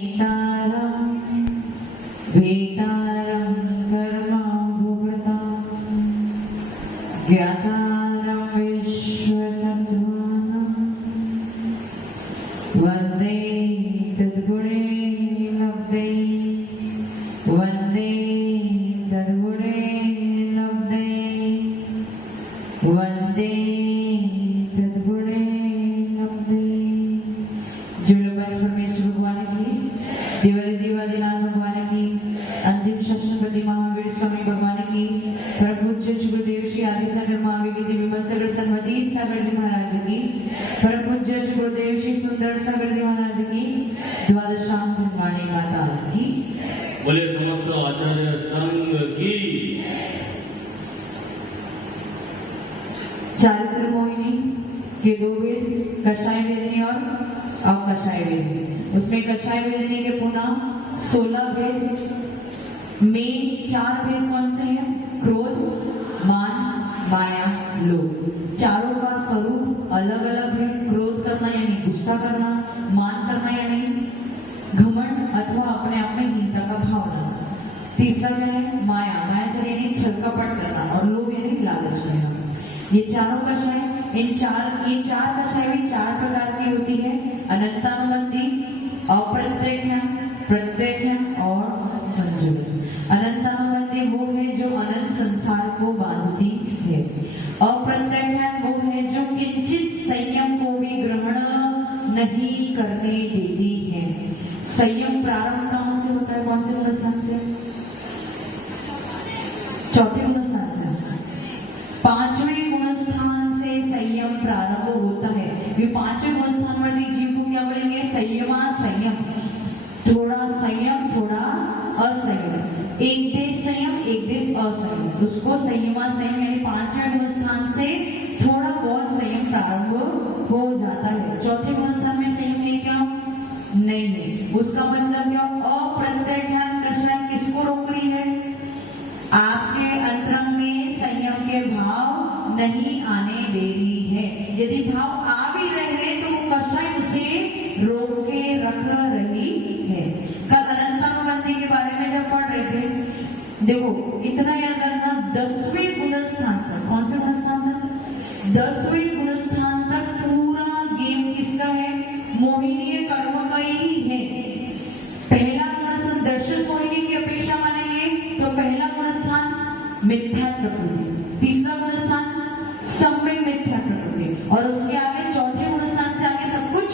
वेतारं कर्माभूभृतां ज्ञातारं विश्वतत्त्वानं वन्दे तद्गुणे लब्धे वन्दे तद्गुणे लब्धे वन्दे तद्गुणे लब्धे। जुड़वास परमेश्वर भगवान की दिवादीनाथ भगवान की अंतिम शस्त्रपति महावीर स्वामी भगवान की परम पूज्य गुरुदेव श्री आदिसागर महावीर जी विमल सागर सन्मति सागर जी महाराज की परम पूज्य गुरुदेव श्री सुंदर सागर जी महाराज की द्वादशाम वाणी माता की बोले समस्त आचार्य संघ की। चारित्र मोहिनी के दो वेद कषाय वेदनी और अकषाय वेदनी। उसमें कषाय वेदनी के पुनः 16 वेद में 4 वेद कौन से हैं? क्रोध, मान, माया, लोभ। चारों का स्वरूप अलग अलग है। क्रोध करना यानी गुस्सा करना, मान करना यानी घमंड अथवा अपने आप में हीनता का भाव रखना। तीसरा क्या है? माया। माया यानी छल कपट करना और लोभ यानी लालच करना। ये चारों कषाय ये चार कषाय भी 4 प्रकार की होती है। अनंतानुबंधी, अप्रत्यक्ष, प्रत्यक्ष और संयोग। अनंतानुबंधी वो है जो अनंत संसार को बांधती है। अप्रत्यक्ष वो है जो किंचित संयम को भी ग्रहण नहीं करने देती है। संयम प्रारंभ कहां से होता है? कौन से गुणस्थान से? चौथे गुणस्थान से। 5वें गुणस्थान से संयम प्रारंभ होता है। ये 5वें गुणस्थान वाले जीव को क्या बोलेंगे? संयमा संयम। थोड़ा संयम, थोड़ा असंयम। एक देश संयम, एक देश असंयम। उसको संयमा संयम यानी 5वें गुणस्थान से थोड़ा बहुत संयम प्रारंभ हो जाता है। चौथे गुणस्थान में संयम है क्या? नहीं है। उसका मतलब क्या? अप्रत्यक्ष कषाय किसको रोक रही है? आपके अंतरंग में संयम के भाव नहीं आने दे रही है। यदि भाव आ भी रहे तो वो कषाय उसे रोक के रख रही है। कल अनंतानुबंधी के बारे में जब पढ़ रहे थे, देखो इतना याद रखना, 10वें गुणस्थान तक। कौन से गुणस्थान तक? 10वें गुणस्थान तक पूरा गेम किसका है? मोहिनीय कर्म का ही है। पहला गुणस्थान दर्शन मोहिनी की अपेक्षा मानेंगे तो पहला गुणस्थान मिथ्या प्रकृति, तीसरा गुणस्थान सम्यक मिथ्या प्रकृति और उसके आगे चौथे गुणस्थान से आगे सब कुछ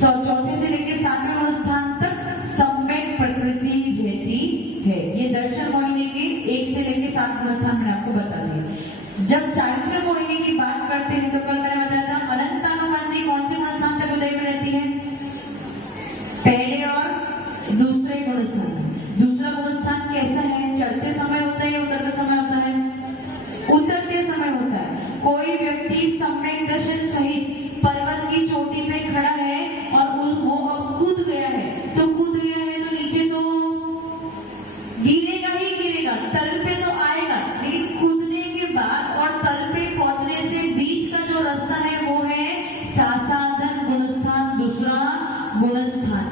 चौथे से लेकर 7वें गुणस्थान तक सम्यक प्रकृति रहती है। ये दर्शन मोहिनी के 1 से लेकर 7 गुणस्थान मैंने आपको बता दिए। जब चारित्र मोहिनी की बात करते हैं तो कल मैंने बताया था अनंतानुबंधी कौन से गुणस्थान तक उदय में रहती है? पहले और दूसरे गुणस्थान। दूसरा गुणस्थान कैसा है? चढ़ते समय होता है या उतरते समय होता है? उतरते समय होता है। कोई व्यक्ति सम्यक दर्शन सहित पर्वत की चोटी पे खड़ा है और वो अब कूद गया है तो नीचे तो गिरेगा ही गिरेगा, तल पे तो आएगा, लेकिन कूदने के बाद और तल पे पहुंचने से बीच का जो रास्ता है वो है सासाधन गुणस्थान, दूसरा गुणस्थान।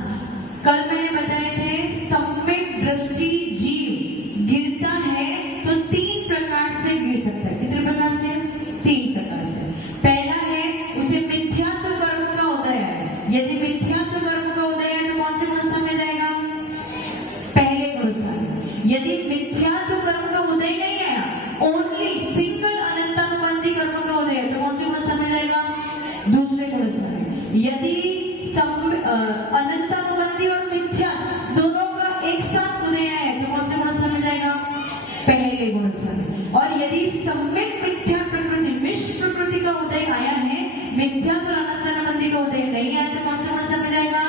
कल मैंने बताए थे सम्यक दृष्टि जीव गिरता है तो 3 प्रकार से गिर सकता है। कितने प्रकार से? 3 प्रकार से। पहला है उसे मिथ्यात्व कर्म का उदय है। यदि मिथ्यात्व कर्म का उदय है तो कौन से गुणस्थान में जाएगा? पहले गुणस्थान। यदि मिथ्यात्व कर्म का उदय नहीं आया, ओनली सिंगल अनंतानुबंधी कर्म का उदय है तो कौन से गुणस्थान में जाएगा? दूसरे गुणस्थान में। यदि अनंतानुबंधी और मिथ्या दोनों का एक साथ उदय है तो कौन से गुणस्थान में जाएगा? पहले गुणस्थान। और यदि सम्यक मिथ्या प्रकृति मिश्र प्रकृति का उदय आया है, मिथ्या और अनंतानुबंधी का उदय नहीं आया तो कौन से गुणस्थान में जाएगा?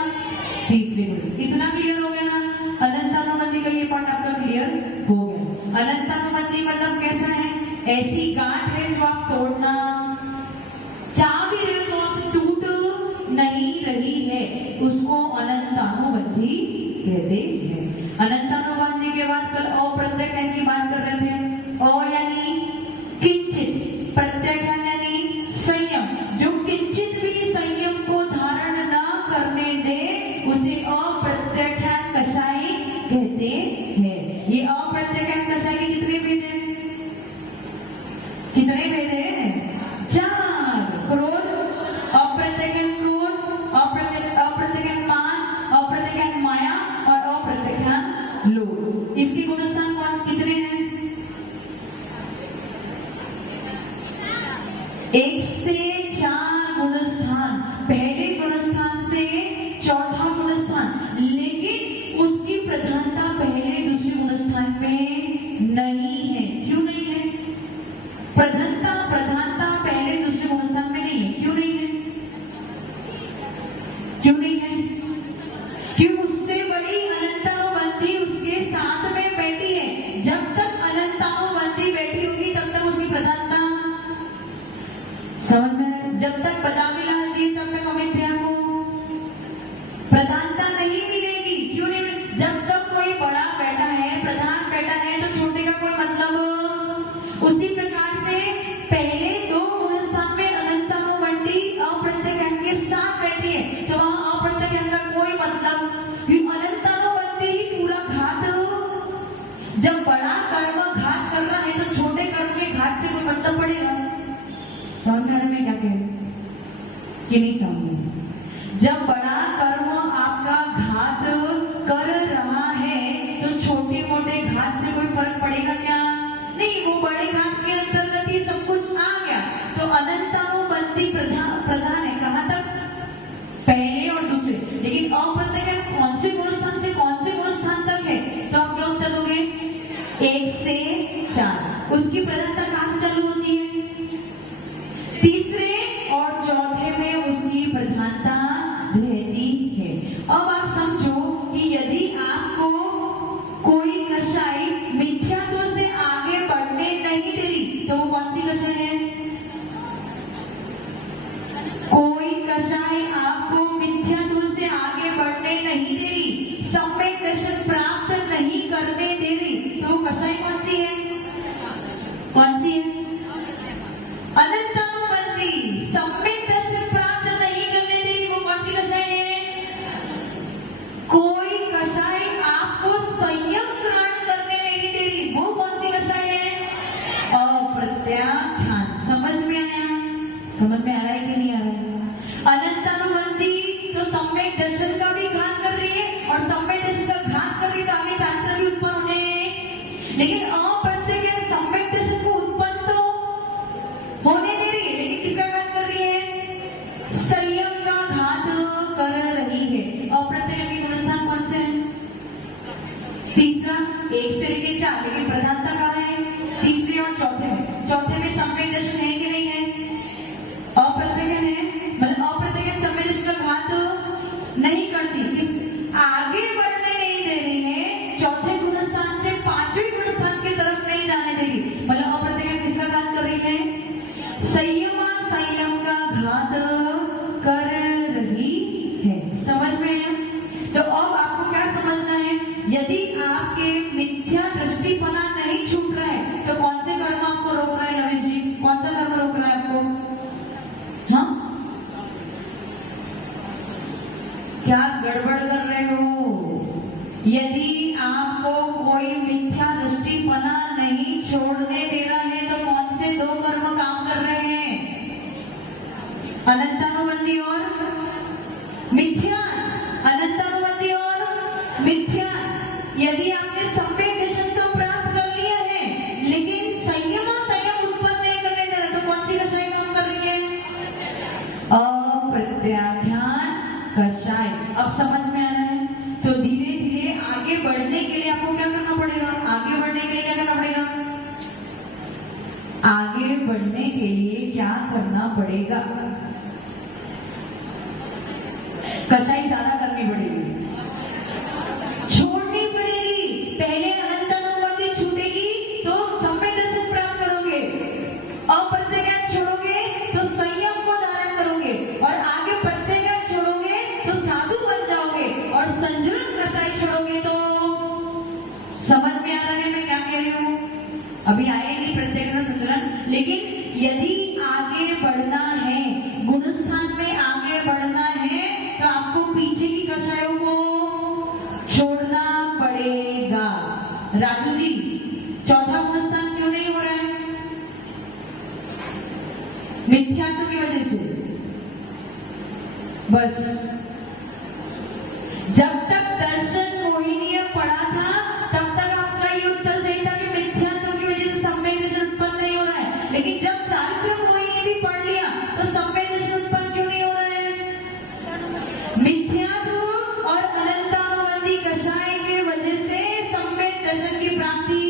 तीसरे गुणस्थान। इतना क्लियर हो गया ना? अनंतानुबंधी का ये पार्ट आपका क्लियर हो गया। अनंतानुबंधी मतलब कैसा है? ऐसी गांठ है जो आप तोड़ना चाह भी रहे हो तो आपसे टूट नहीं रही है, उसको अनंतानुबंधी कहते हैं। अनंतानुबंधी के बाद कल अप्रत्यक्ष की बात कर रहे थे। अ यानी किंचित, प्रत्यक्ष यानी संयम। जो किंचित भी संयम को धारण न करने दे उसे अप्रत्यक्ष फर्क पड़ेगा क्या? नहीं, वो बड़े घात के अंतर्गत ही सब कुछ आ गया। तो अनंतानुबंधी प्रधान है, कहां तक? पहले और दूसरे। लेकिन अप्रत्यय कौन से गुण स्थान से कौन से गुण स्थान तक है? तो आप क्या उत्तर दोगे? 1 से 4। उसकी प्रधानता कहां से चालू होती है? तीसरे और चौथे में उसकी प्रधानता रहती है। अब आप समझो कि यदि आपको कोई कषाय मिथ्यात्व से आगे बढ़ने नहीं दे रही, तो वो कौन सी कषाय है? कोई कषाय आपको मिथ्यात्व से आगे बढ़ने नहीं दे रही, सम्यक दर्शन प्राप्त नहीं करने दे रही, तो वो कषाय कौन सी है? कौन सी है? अनंतानुबंधी। सम्यक दर्शन प्राप्त नहीं करने दे रही, वो कौन सी कषाय है? कोई कषाय आपको संयम ग्रहण करने नहीं दे रही, वो कौन सी कषाय है? अप्रत्याख्यान। समझ में आया? समझ में आ रहा है कि नहीं आ रहा है? अनंतानुबंधी तो सम्यक दर्शन का भी घात कर रही है, और सम्यक दर्शन का घात कर रही है तो आगे चारित्र भी उत्पन्न होने। लेकिन अप्रत्यय सम्यक दर्शन को उत्पन्न तो होने दे रही है, लेकिन किसका घात कर रही है? संयम का घात कर रही है। अप्रत्यय के गुणस्थान कौन से हैं? तीसरा, 1 से लेकर 4। लेकिन प्रधानता कहाँ है? तीसरे और चौथे में। चौथे में सम्यक दर्शन है कि नहीं है? अप्रत्यय है, मतलब अप्रत्यय सम्यक दर्शन का घात नहीं करती, आगे बढ़ने नहीं दे रही है। चौथे गुणस्थान से 5वें गुणस्थान की तरफ नहीं जाने दे रही, मतलब अप्रत्यय किसका घात कर रही है? संयम का घात कर रही है। समझ में आया? तो अब आपको क्या समझना है? यदि आपके मिथ्या दृष्टिपना नहीं छूट रहा है, तो कौन से कर्म आपको रोक रहा है? नरेश जी, कौन सा कर्म रोक रहा है आपको? हाँ, क्या गड़बड़ कर रहे हो? यदि आपको कोई मिथ्या दृष्टिपना नहीं छोड़ने दे रहा है, तो कौन से 2 कर्म काम कर रहे हैं? अनंतानुबंधी और मिथ्या। अनंतानुबंधी और मिथ्या। यदि आपने सम्यक दर्शन तो प्राप्त कर लिया है, लेकिन संयम उत्पन्न नहीं करने दे रहा, तो कौन सी कषाय काम कर रही है? अप्रत्याख्यान कषाय। अब समझ में आ रहा है? तो धीरे धीरे आगे बढ़ने के लिए आपको क्या करना पड़ेगा? आगे बढ़ने के लिए क्या करना पड़ेगा? आगे बढ़ने के लिए क्या करना पड़ेगा? कषाय ज्यादा करनी पड़ेगी, छोड़नी पड़ेगी। पहले अनंतानुबंधी छूटेगी तो सम्यक दर्शन प्राप्त करोगे, अप्रत्यय छोड़ोगे तो संयम को धारण करोगे, और आगे प्रत्यय छोड़ोगे तो साधु बन जाओगे, और संजरण कषाय छोड़ोगे तो। समझ में आ रहा है मैं क्या कह रही हूँ? अभी आए नहीं प्रत्यय का संजरण, लेकिन यदि आगे बढ़ना है, गुणस्थान में आगे बढ़ना है, तो आपको पीछे की कषायों को छोड़ना पड़ेगा। राजू जी, चौथा गुणस्थान क्यों नहीं हो रहा है? मिथ्यात्व की वजह से। बस जब तक दर्शन मोहिनीय पढ़ा था, तब तक आपका ये उत्तर सही था कि मिथ्यात्व की वजह से सम्यक दर्शन उत्पन्न नहीं हो रहा है। लेकिन जब चारित्र मोहिनी भी पढ़ लिया, तो सम्यक दर्शन उत्पन्न क्यों नहीं हो रहा है? मिथ्यात्व और अनंतानुबंधी कषाय की वजह से सम्यक दर्शन की प्राप्ति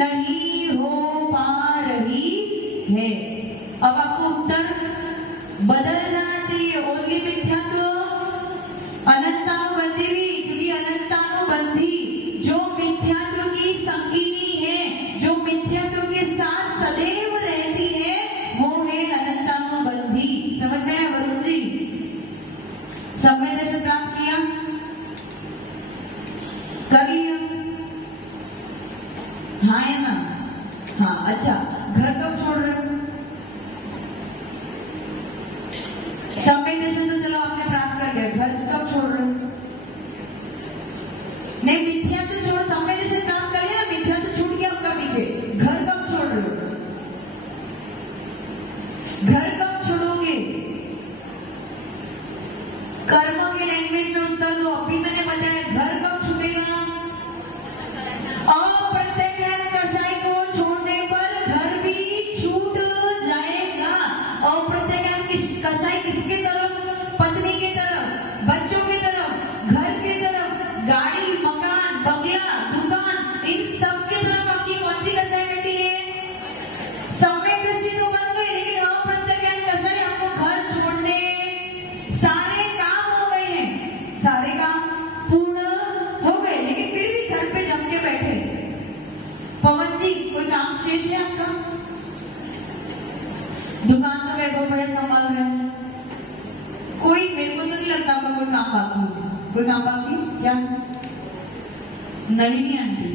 नहीं हो पा रही है। अब आपको उत्तर बदल जाना चाहिए। ओनली मिथ्यात्व, अनंतानुबंधी भी, क्योंकि अनंतानुबंधी जो मिथ्यात्व की संगिनी है, जो मिथ्यात्व के साथ सदैव रहती है, वो है अनंतानुबंधी। समझ में आया वरुण जी? सम्यक दर्शन प्राप्त किया, कर लिया? हाँ या ना? हाँ। अच्छा, घर कब छोड़ रहे हो? सम्यक दर्शन तो चलो आपने प्राप्त कर लिया, घर कब छोड़ रहे हो? नहीं, मिथ्यात्व छोड़, सम्यक दर्शन प्राप्त कर लिया, मिथ्यात्व छूट गया आपका पीछे, घर कब छोड़ रहे हो? घर कब छोड़ोगे? कर्म के लैंग्वेज में उत्तर दो। अभी मैंने बताया घर कब छूटेगा? अप्रत्यय शेष है आपका? दुकान का वैभव भैया संभाल रहे हैं। कोई, मेरे को तो नहीं लगता आपका कोई काम बाकी है। कोई काम बाकी क्या? नलिनी आंटी,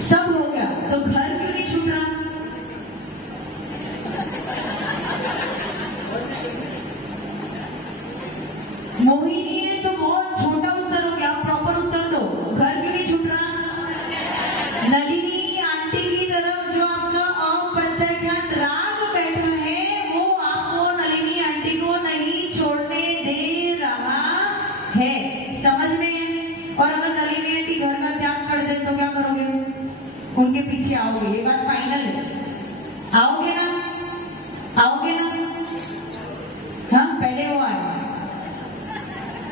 सब हो गया तो घर क्यों नहीं छूट रहा? मोहिनी है तो बहुत छोटा उत्तर हो गया, प्रॉपर उत्तर दो। घर क्यों नहीं छूट रहा? नलिनी आंटी की तरफ जो आपका अप्रत्यक्ष राग बैठा है वो आपको नलिनी आंटी को नहीं छोड़ने दे रहा है। समझ में? और अगर नलिनी आंटी घर का त्याग कर दे तो क्या करोगे? उनके पीछे आओगे? ये बात फाइनल है। आओगे ना? आओगे ना? हाँ, पहले वो आए।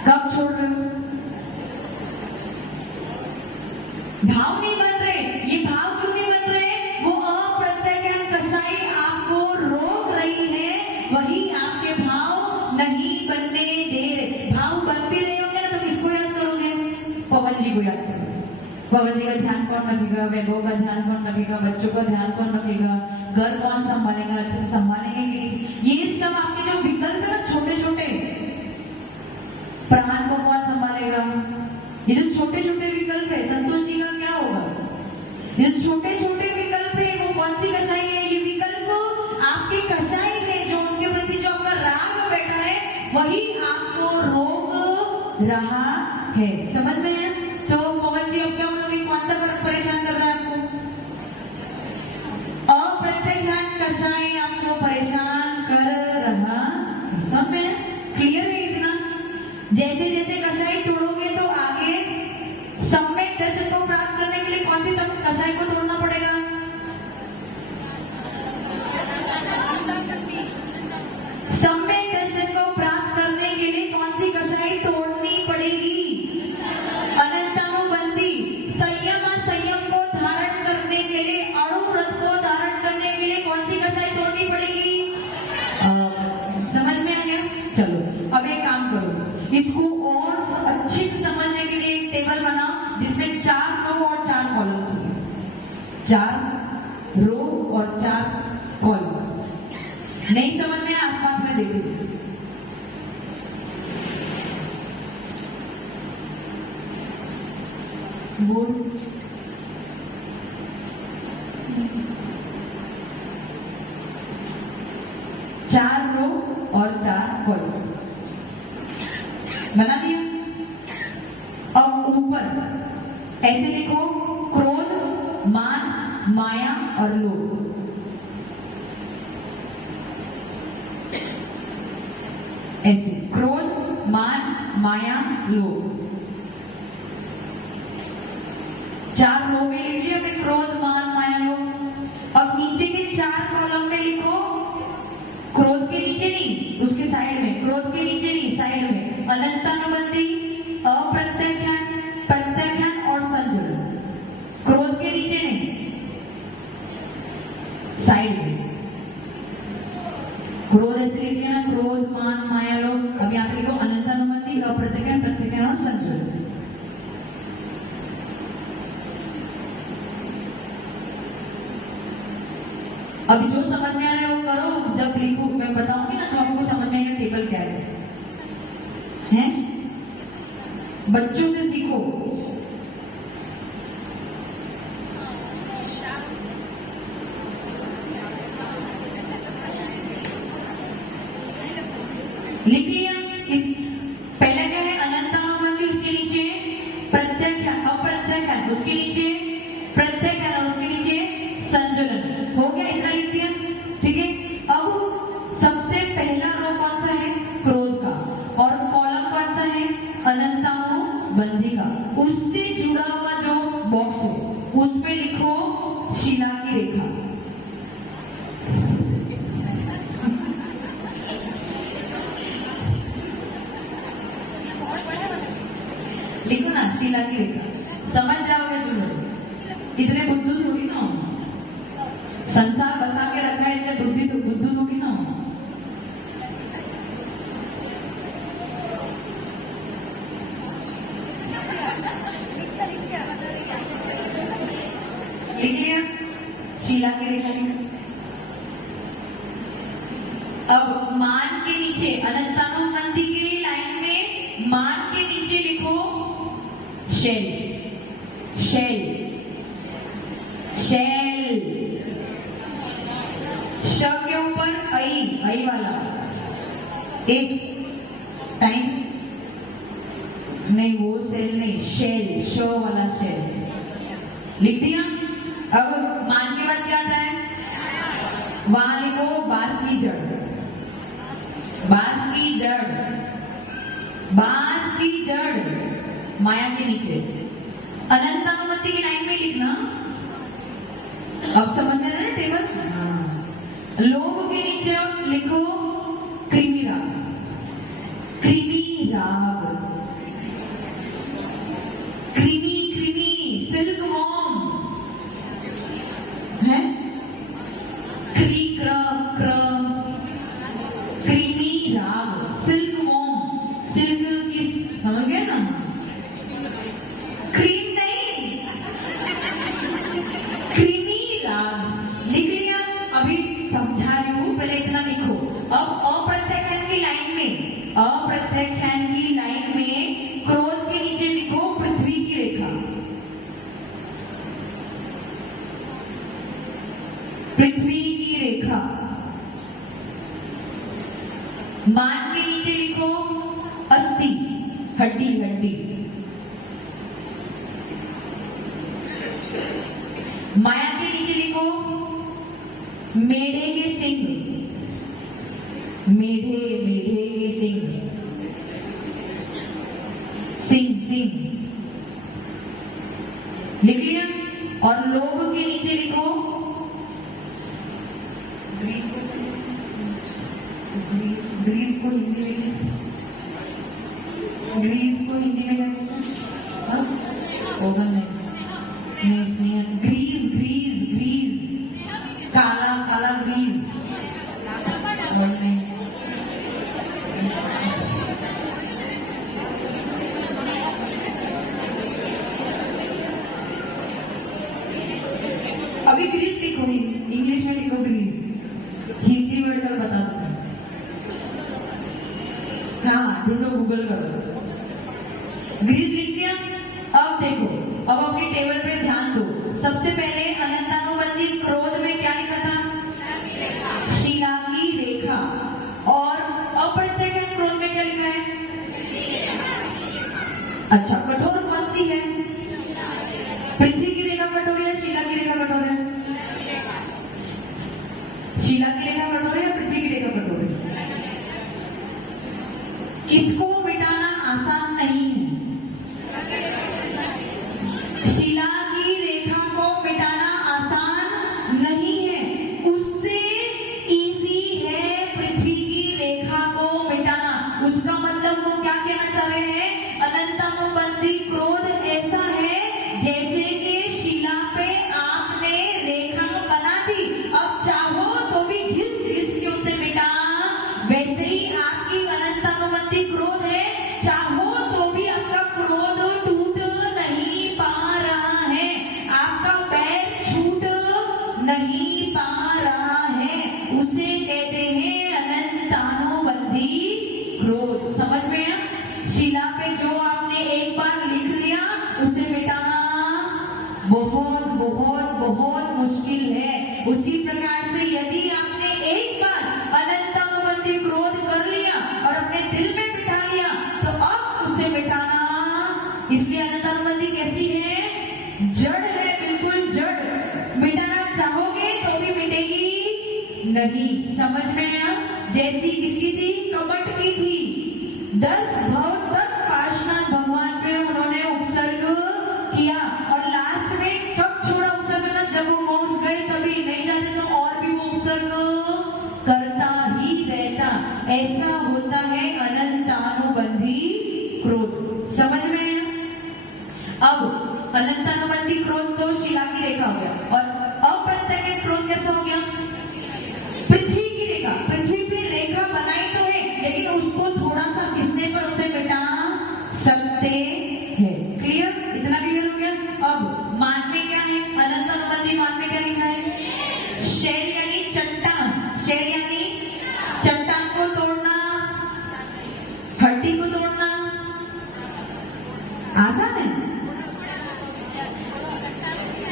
कब छोड़ रहे हो? भाव नहीं बन रहे। ये भाव क्यों नहीं बन रहे? वो अप्रत्यक्ष कसाई आपको रोक रही है, वही आपके भाव नहीं बनने दे रहे। भाव बन भी रहे होंगे ना तो किसको याद करोगे? पवन जी को याद करोगे। पवन जी का ध्यान कौन रखेगा? वैभव का ध्यान कौन रखेगा? बच्चों का ध्यान कौन रखेगा? घर कौन संभालेगा? अच्छे से संभालेंगे? ये सब आपके जो विकल्प है ना, छोटे छोटे, प्राण को कौन संभालेगा? ये जो छोटे छोटे विकल्प है, संतोष जी का क्या होगा? ये जो छोटे छोटे विकल्प है वो कौन सी कसाई है? ये विकल्प आपके कसाई है, जो उनके प्रति जो आपका राग बैठा है वही आपको रोक रहा है। समझ में है? तो पवन जी अब क्या बोलोगे? कौन सा परेशान कर रहा है आपको? अप्रत्यक्ष कसाई आपको परेशान कर रहा है। समझ में? क्लियर है इतना? जैसे जैसे कसाई तोड़ोगे तो आगे सम्यक दर्शन को प्राप्त करने के लिए कौन सी कसाई को तोड़ना पड़ेगा? सम्यक दर्शन को प्राप्त करने के लिए कौन सी कसाई तोड़नी पड़ेगी? अनंतानुबंधी। संयम को धारण करने के लिए, अणु व्रत को धारण करने के लिए कौन सी कसाई तोड़नी पड़ेगी? समझ में आ गया? चलो अब एक काम करो, इसको और अच्छे से समझने के लिए एक टेबल बनाओ जिसमें 4 रो और 4 कॉलम चाहिए। 4 रो और 4 कॉलम। नहीं समझ में? आसपास में देखो। बोल। चार रो और 4 कॉलम बना दिया। अब ऊपर ऐसे लिखो, क्रोध, मान, माया और लोभ। ऐसे क्रोध, मान, माया, लोभ। 4 रो में लिख लिया मैं, क्रोध, मान, माया, लोभ। अब नीचे के 4 कॉलम में लिखो, क्रोध के नीचे नहीं, उसके साइड में, क्रोध के नीचे नहीं, साइड में अनंतानुबंधी, अप्रत्यक्ष, प्रत्यक्ष और संजुलन। क्रोध के नीचे नहीं, साइड में। क्रोध ऐसे लिखिए ना, क्रोध, मान, माया, लोभ। अब यहाँ पे लिखो अनंतानुबंधी, अप्रत्यक्ष, प्रत्यक्ष और संजुलन। अभी जो समझ में आ रहा है वो करो। जब लिखो मैं बताऊंगी ना तो आपको समझ में आएगा टेबल क्या है? बच्चों से सीखो। लिख लिया? पहला क्या है? अनंतानुबंधी, उसके नीचे प्रत्यक्ष, अप्रत्यक्ष, उसके नीचे प्रत्यक्ष और उसके नीचे संजुलन। हो गया? इतना लिख दिया? ठीक है। अब सबसे पहला रो कौन सा है? क्रोध का। और कॉलम कौन सा है? अनंतानुबंधी का। उससे जुड़ा हुआ जो बॉक्स है उसमें लिखो शिला की रेखा। लिखो ना शिला की रेखा। समझ जाओगे तुम लोग। इतने बुद्धू थोड़ी ना हो। संसार बसा के रखा है इतने बुद्धू थोड़ी ना हो। लिख लिया शीला की रेखा लिखा। अब मान के नीचे अनंतानुबंधी के लिए लाइन में मान के नीचे लिखो शेल, शेल, शेल। श के ऊपर आई, आई वाला एक टाइम नहीं, वो सेल नहीं, शेल, शो वाला शेल लिख दिया। अब मान के बाद क्या आता है, वहां लिखो बांस की जड़, बांस की जड़, बांस की जड़ माया के नीचे। अनंतानुबंधी की लाइन में लिखना। अब समझ रहे हैं टेबल? लोभ के नीचे अब लिखो कृमि राग, कृमि राग, कृमि, कृमि, सिल्क वॉर्म है, क्री क्र क्र, कृमि राग, सिल्क वॉर्म, सिल्क की समझ गया ना, क्रीम नहीं, कृमि राग लिख लिया। अभी समझा रही हूं, पहले इतना लिखो। अब अप्रत्ययखंड की लाइन में, अप्रत्ययखंड की लाइन में क्रोध के नीचे लिखो पृथ्वी की रेखा, पृथ्वी की रेखा। मान के नीचे लिखो अस्थि, हड्डी, हड्डी। माया के नीचे लिखो मेढे के सिंह, मेढे, मेढे के सिंह, सिंह, सिंह लिख लिया। और लोभ के नीचे लिखो ग्रीस को हिंदी में, ग्रीस को हिंदी में होगा नहीं, नहीं, ग्रीस, ग्रीस, ग्रीस, काला, काला ग्रीस नहीं। अभी ग्रीस लिखो, इंग्लिश में लिखो ग्रीस, हिंदी वर्ड कर बता दो। हाँ, ढूंढो, गूगल करो, ग्रीस लिख दिया। अब देखो, अब अपनी टेबल पे ध्यान दो। सबसे पहले अनंतानुबंधी क्रोध में क्या लिखा था, शीला की रेखा। और अप्रत्ययखंड क्रोध में क्या लिखा है, अच्छा, कठोर कौन सी है, पृथ्वी की रेखा कठोर है, शीला की रेखा कठोर है, शीला की रेखा कठोर है, पृथ्वी की रेखा कठोर है। किसको मिटाना आसान नहीं है, शीला की रेखा को मिटाना आसान नहीं है, उससे इजी है पृथ्वी की रेखा को मिटाना। उसका मतलब वो क्या कहना चाह रहे हैं, अनंतानुबंधी क्रोध ऐसा है जैसे कि शीला पे आपने रेखा बना दी, अब चाहो तो भी घिस घिस के उसे मिटा, वैसे ही आपकी अनंतानुबंधी क्रोध है, चाहो तो भी आपका क्रोध टूट नहीं पा रहा है, आपका पैर छूट नहीं पा रहा है, उसे कहते हैं अनंतानुबंधी क्रोध। समझ में आया? शीला पे जो आपने एक बार लिख लिया उसे मिटाना बहुत बहुत बहुत मुश्किल है। उसी प्रकार से यदि आपने एक बार अनंतानुबंधी क्रोध कर लिया और अपने दिल में बिठा लिया तो अब उसे मिटाना, इसलिए अनंतानुबंधी कैसी है, जड़ है, बिल्कुल जड़। मिटाना चाहोगे तो भी मिटेगी नहीं। समझ में आया? जैसी किसकी थी, कपट की थी, 10 भव तक पार्श्वनाथ भगवान पे उन्होंने उपसर्ग किया और लास्ट में कब छोड़ा उपसर्ग, जब वो मोक्ष गए तभी, नहीं जाते तो और भी वो उपसर्ग करता ही रहता। ऐसा होता है अनंतानुबंधी क्रोध। समझ में आया? अब अनंतानुबंधी क्रोध तो शीला की रेखा हो गया, और अप्रत्ययखंड क्रोध कैसा हो गया, पृथ्वी की रेखा। पृथ्वी पे रेखा बनाई तो है, लेकिन उसको थोड़ा सा घिसने पर उसे मिटा सकते हैं। क्लियर? इतना क्लियर हो गया? अब मान में क्या है? अनंत अनुबंधी मान में क्या लिखा है? शैल यानी चट्टान, शैल यानी चट्टान को तोड़ना, हड्डी को तोड़ना आसान है।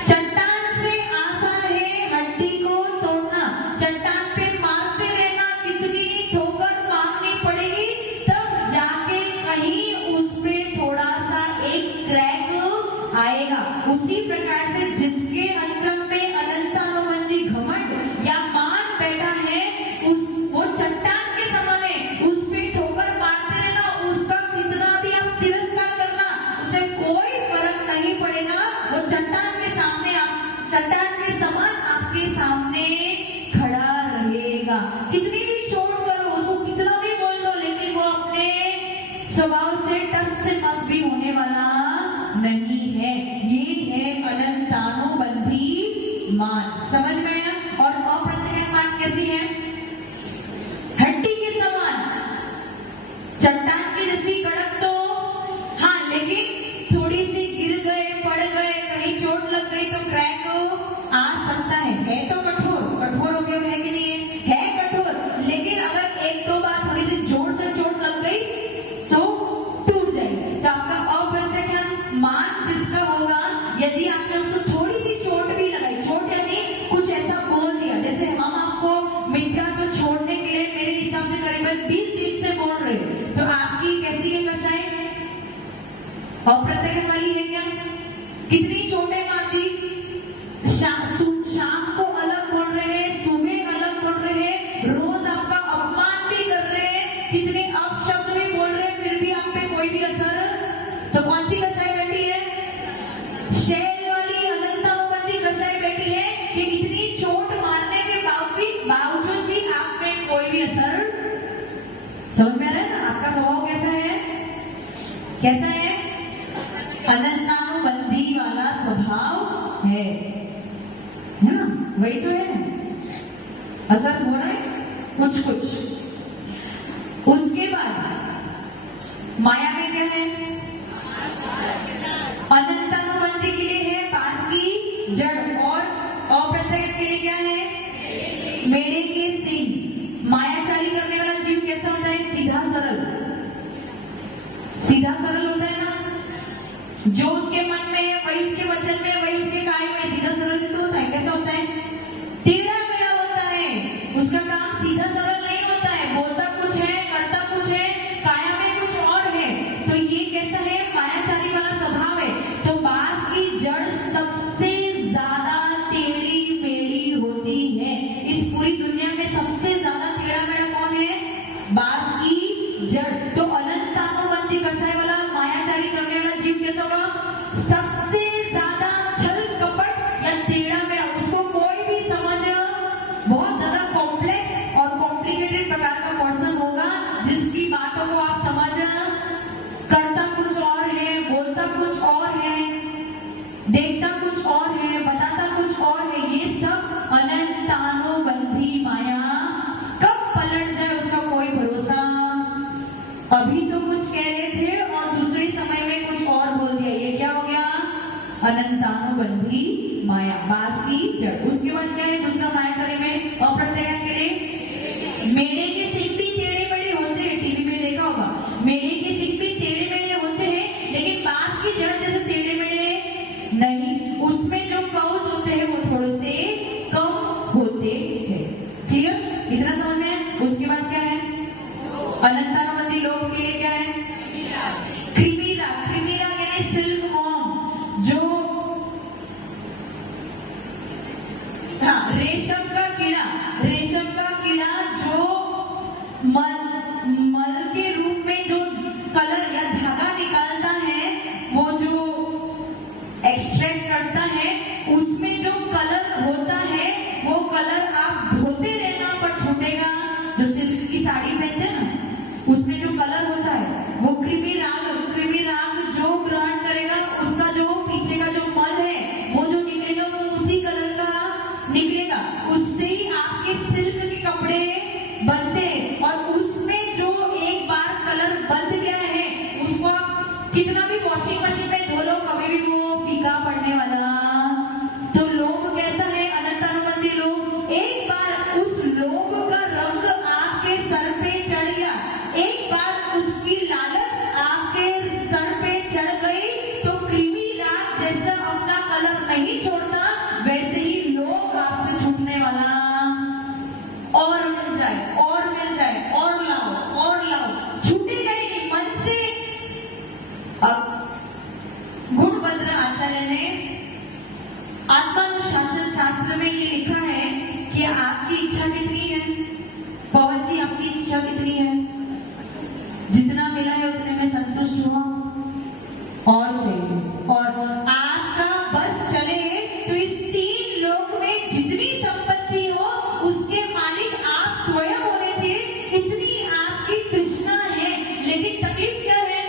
चट्टान से आसान है हड्डी को तोड़ना। चट्टान पे मारते रहना, कितनी ठोकर मारनी पड़ेगी तब जाके कहीं उसमें थोड़ा सा एक क्रैक आएगा। उसी प्रकार से जिसके अंदर में अनंतानुबंधी घमंड या मान बैठा है, वो चट्टान के समान है। उस पे ठोकर मारते रहना, उसका कितना भी आप तिरस्कार करना, उसे कोई फर्क नहीं पड़ेगा। वो चट्टान के सामने, आप चट्टान के समान आपके सामने खड़ा रहेगा। कितनी भी चोट करो, उसको कितना भी बोल दो, लेकिन वो अपने स्वभाव से टस से मस भी होने वाला नहीं है। ये है अनंतानुबंधी मान। समझ में आया? और अप्रत्यक्ष मान कैसी है? हड्डी के समान, चट्टान की जैसी कड़क तो हाँ, लेकिन थोड़ी सी गिर गए, पड़ गए, कहीं चोट लग गई तो क्रैक आ सकता है तो कठोर, कठोर हो गया है कि नहीं है? है कठोर, लेकिन अगर एक दो बार थोड़ी सी जोर से चोट लग गई तो टूट जाएगी। तो आपका अप्रत्यक्ष मान जिसका होगा, यदि आपने उसको थोड़ी सी चोट भी लगाई, चोट यानी कुछ ऐसा बोल दिया, जैसे हम आपको मिथ्या को छोड़ने के लिए मेरे हिसाब से करीबन 20 दिन से बोल रहे, तो आपकी कैसी है कक्षाएं? अप्रत्यक्ष वाली है क्या? कितनी चोटें मारती? शाम को अलग बोल रहे हैं, सुबह अलग बोल रहे हैं, रोज आपका अपमान भी कर रहे हैं, कितने अपशब्द भी बोल रहे हैं, फिर भी आप पे कोई भी असर। तो कौन सी कक्षाएं बैठी है? शैल वाली अनंतानुबंधी कक्षाएं बैठी है कि इतनी चोट मारने के बावजूद भी आप पे कोई भी असर। समझ में आ रहा है ना? आपका स्वभाव कैसा है? कैसा है? अनंतानुबंधी वाला स्वभाव है ना? वही तो है। असर हो रहा है कुछ कुछ। उसके बाद माया में क्या है? अनंतानुबंधी के लिए है पास की जड़, और अप्रत्यक्ष के लिए क्या है? मेढ़े के सींग। मायाचारी करने वाला जीव कैसा होता है? सीधा सरल, सीधा सरल होता है ना? जो उसके मन में है वही उसके वचन में, वही उसके कार्य में सीधा सरल तो होता है। कैसा होता है? टेढ़ा मेढ़ा होता है, उसका काम सीधा सरल नहीं होता है, बोलता कुछ है, करता कुछ है, काया में कुछ और है। तो ये कैसा है? मायाचारी वाला स्वभाव है। तो बांस की जड़ सबसे ज्यादा टेढ़ी मेढ़ी होती है। इस पूरी दुनिया में सबसे ज्यादा टेढ़ा मेढ़ा कौन है? बांस की जड़। तो अनंतानुबंधी कक्षाएं वाला मायाचारी करने वाला जीव कैसा होगा? सबसे ज्यादा छल कपट या टेढ़ा मेढ़ा, उसको कोई भी समझ, बहुत ज्यादा कॉम्प्लेक्स और कॉम्प्लिकेटेड प्रकार का पर्सन होगा, जिसकी बातों को आप समझ, करता कुछ और है, बोलता कुछ और है, देखता कुछ और है, बताता कुछ और है। ये सब अनंतानुबंधी माया कब पलट जाए उसका कोई भरोसा। अभी तो कुछ कह रहे थे और दूसरे समय में कुछ और बोल दिया। ये क्या हो गया? अनंतानुबंधी माया, बांस की जड़। उसके बाद क्या है दूसरा मायाचारी में? अप्रत्यक्ष के लिए मेढ़े के सींग भी टेढ़े मेढ़े होते हैं। टीवी में देखा होगा, मेढ़े के सींग भी टेढ़े मेढ़े होते हैं, लेकिन बांस की जड़ जैसे टेढ़े मेढ़े नहीं। उसमें जो कर्व्स होते हैं वो थोड़े से कम होते हैं। क्लियर? इतना समझ में है? उसके बाद क्या है? अनंतानुबंधी लोग के लिए क्या है? क्रिमीरा। क्रिमीरा यानी सिल्क वॉर्म, जो रेशम का कीड़ा, रेशम का कीड़ा जो मल के रूप में जो कलर या धागा निकालता है, वो जो एक्सट्रैक्ट करता है, उसमें जो कलर होता है वो कलर आप धोते रहना पर छूटेगा। जो सिल्क की साड़ी पहनते हैं ना, उसमें जो कलर होता है वो कृमि राग जो ग्रहण करेगा, उसका जो पीछे का जो मल है वो जो निकलेगा वो उसी कलर का निकलेगा। उससे ही आपके सिल्क के कपड़े बनते हैं। और उसमें जो एक बार कलर बंध गया है, उसको आप कितना भी वॉशिंग मशीन में धो लो, कभी भी वो फीका पड़ने वाला अब गुणभद्र आचार्य ने आत्मानुशासन शास्त्र में ये लिखा है कि आपकी इच्छा कितनी है? पवन जी, आपकी इच्छा कितनी है? जितना मिला है उतने में संतुष्ट हुआ और चाहिए, और आपका बस चले तो इस 3 लोक में जितनी संपत्ति हो उसके मालिक आप स्वयं होने चाहिए, इतनी आपकी तृष्णा है। लेकिन तकलीफ क्या है?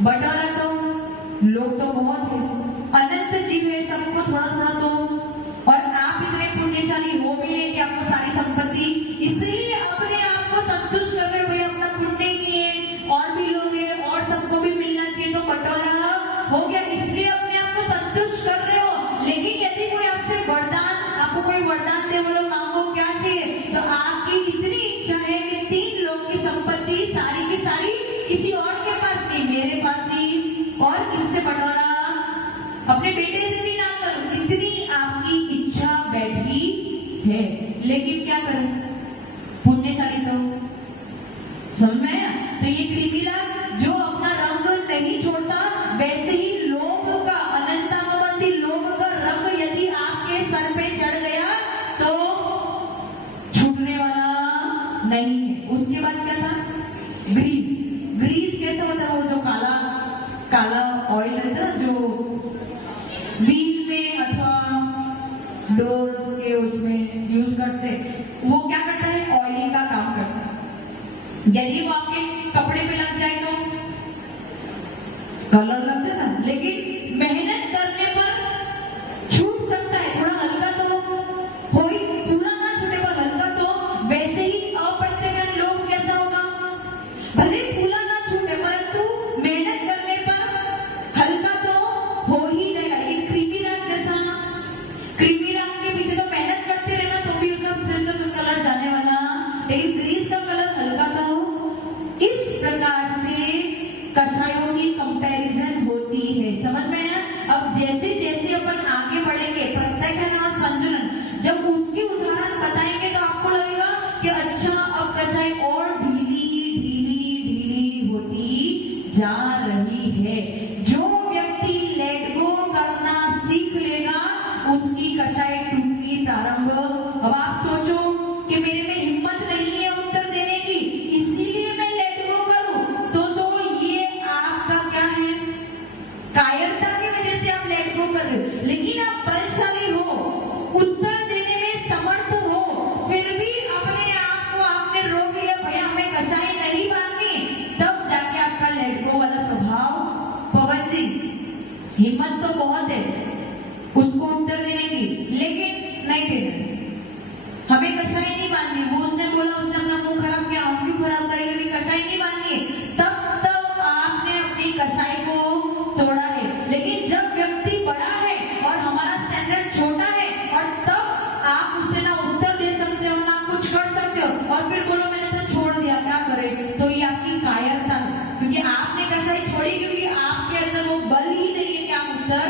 बंटवारा तो लोग तो बहुत है, अनंत जीव है, सबको थोड़ा थोड़ा दो, और आप इतने पुण्यशाली हो भी नहीं कि आपको सारी संपत्ति, इसलिए अपने आप को संतुष्ट कर रहे हो, भाई अपना पुण्य नहीं है, और भी लोग हैं और सबको भी मिलना चाहिए, तो बंटवारा हो गया, इसलिए अपने आप को संतुष्ट कर रहे हो। लेकिन यदि कोई आपसे वरदान, आपको कोई वरदान दे, बोलो मांगो क्या चाहिए, तो आपकी इतनी इच्छा है कि 3 लोग की संपत्ति सारी की सारी किसी और के पास नहीं, मेरे पास ही, और इससे बंटवारा अपने बेटे से भी ना करूं, इतनी आपकी इच्छा बैठी है। लेकिन क्या करें, पुण्यशाली तो समझ में आया? तो ये कृमिराज जो अपना रंग नहीं छोड़ता, वैसे ही लोभ का, अनंतानुबंधी लोभ का रंग यदि आपके सर पे चढ़ गया तो छूटने वाला नहीं है। उसके बाद क्या था? ग्रीस। ग्रीस कैसा होता है? वो जो काला काला ऑयल रहता है, जो व्हील में अथवा डोर के उसमें यूज करते, वो क्या करता है? ऑयलिंग का काम करता है। यदि वो आपके कपड़े पे लग जाए तो कलर लग जाए ना, लेकिन मेहनत करने पर छूट सकता है, थोड़ा हल्का तो हो ही, पूरा ना छूटे पर हल्का तो। वैसे ही अप्रत्यक्ष लोग कैसा होगा? भले पूरा ना छूटे परंतु मेहनत करने पर हल्का तो हो ही जाएगा। लेकिन कृमिराज जैसा, कृमिराज के पीछे तो मेहनत करते रहना तो भी उसका सिर तो कलर जाने वाला, लेकिन ग्रीस का कलर हल्का तो। इस प्रकार से कषायों की कंपैरिजन होती है, समझ में आया? अब जैसे जैसे अपन आगे बढ़ेंगे, प्रत्यक्ष और संतुलन, जब उसके उदाहरण बताएंगे तो आपको लगेगा कि अच्छा, अब कषाय और ढीली ढीली ढीली होती जा रही है। जो व्यक्ति लेट गो करना सीख लेगा उसकी कषाय टूटनी प्रारंभ। अब आप सोचो कि मेरे में हिम्मत नहीं है उत्तर देने की, इसीलिए मैं लेट गो करूं, तो ये आपका क्या है? कायरता की वजह से आप लेट गो कर रहे हो। लेकिन आप बलशाली हो, उत्तर देने में समर्थ हो, फिर भी अपने आप को आपने रोक लिया, भैया हमें कषाय नहीं बांधनी, तब जाके आपका लेट गो वाला स्वभाव। पवन जी, हिम्मत तो बहुत है उसको उत्तर देने की, लेकिन नहीं देना, हमें कषाय नहीं बांधनी। वो उसने बोला, उसने अपना मुंह खराब किया, हम क्यों खराब करेंगे? हमें कषाय नहीं बांधनी, तब आपने अपनी कषाय को तोड़ा है। लेकिन जब व्यक्ति बड़ा है और हमारा स्टैंडर्ड छोटा है, और तब आप उसे ना उत्तर दे सकते हो ना कुछ कर सकते हो, और फिर बोलो मैंने तो छोड़ दिया, क्या करे? तो ये आपकी कायरता है, क्योंकि आपने कषाय छोड़ी, क्योंकि आपके अंदर वो बल ही नहीं है कि आप उत्तर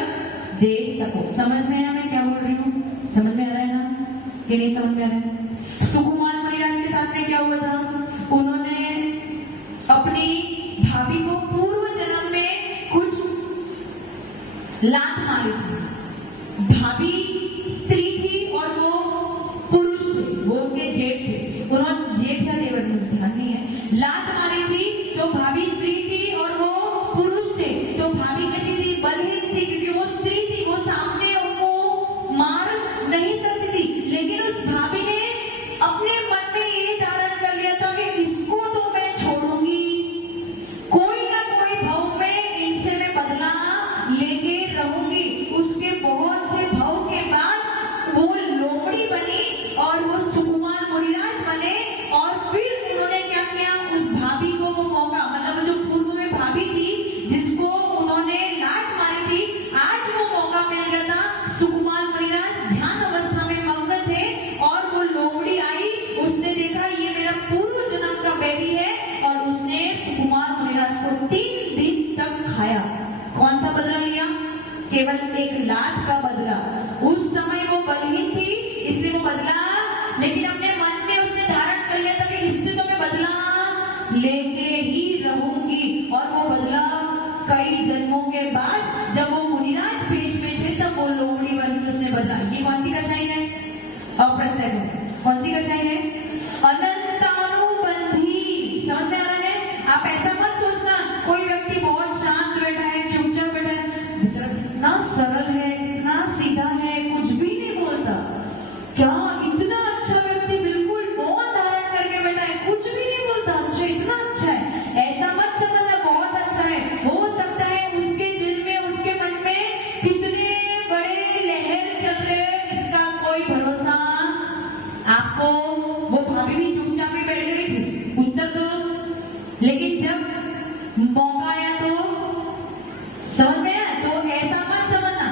दे सको। समझ में आया मैं क्या बोल रही हूँ? समझ में आ रहा है ना कि नहीं समझ में आ रहा है? सुकुमार मुनिराज के साथ में क्या हुआ था? उन्होंने अपनी भाभी को पूर्व जन्म में कुछ लात मारी थी। भाभी स्त्री थी और वो पुरुष थे, वो उनके जेठ थे, उन्होंने जेठ या देवर मुझे ध्यान नहीं है, लात मारी थी। तो भाभी स्त्री थी और वो पुरुष थे, तो भाभी कैसी थी? बलहीन थी, क्योंकि वो स्त्री थी, वो सामने उनको मार नहीं सकती थी। लेकिन उस भाभी ने अपने मन में ये धारण कर लिया था कि इसको तो मैं छोड़ूंगी, कोई ना कोई भाव में इनसे मैं बदला लेके रहूंगी। उसके बहुत से भाव के बाद वो लोमड़ी बनी और वो सुकुमार मुनिराज बने, और फिर उन्होंने क्या किया? उस भाभी को वो मौका, मतलब जो पूर्व में भाभी थी जिसको उन्होंने लात मारी थी, आज वो मौका मिल गया था। सुकुमार मुनिराज ध्यान अवस्था में मग्न थे और वो लोमड़ी आई, उसने देखा ये मेरा पूर्व जन्म का बैरी है, और उसने सुकुमार मुनिराज को 3 दिन तक खाया। कौन सा बदला लिया? केवल एक लात का बदला। उस समय वो बलहीन थी इसलिए वो बदला, लेकिन अपने मन में उसने धारण कर लिया था कि इससे तो मैं बदला लेके ही रहूंगी, और वो बदला कई जन्मों के बाद जब वो मुनिराज पेश में थे तब वो लोमड़ी बन के उसने बदला। ये कौन सी कषाई है? अप्रत्यय। कौन सी कषाई है? अनंतानुबंधी। समझ में आ रहा है? आप ऐसा मत सोचना कोई व्यक्ति बहुत शांत बैठा है, चुपचाप बैठा है, इतना सरल है, इतना सीधा है, कुछ भी नहीं बोलता, क्या इतना अच्छा व्यक्ति बिल्कुल मौन धारण करके बैठा है, कुछ भी नहीं बोलता, अच्छा इतना अच्छा है, ऐसा मत समझना, बहुत अच्छा है। हो सकता है उसके दिल में, उसके मन में कितने बड़े लहर चल रहे हैं, इसका कोई भरोसा आपको। वो भाभी भी चुपचाप ही बैठ गई थी, उत्तर दो, लेकिन जब मौका आया तो समझ में आया। तो ऐसा मत समझना।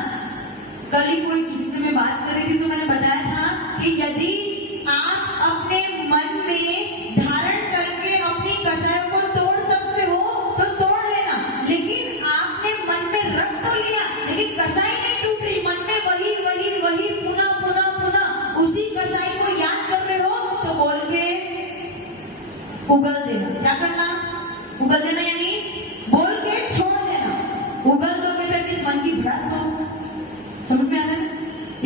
कल ही कोई किसी से मैं बात कर रही थी तो मैंने बताया था कि यदि आप अपने मन में धारण करके अपनी कषायों को तोड़ सकते हो तो तोड़ लेना, लेकिन आपने मन में रख तो लिया लेकिन कषाय नहीं टूट रही, मन में वही वही वही पुनः पुनः पुनः उसी कषाय को याद कर रहे हो तो बोल के उगल देना। क्या करना? उगल देना यानी बोल के छोड़ देना। उगल दोगे तो इस मन की भ्रष्ट हो। समझ में आ रहा है?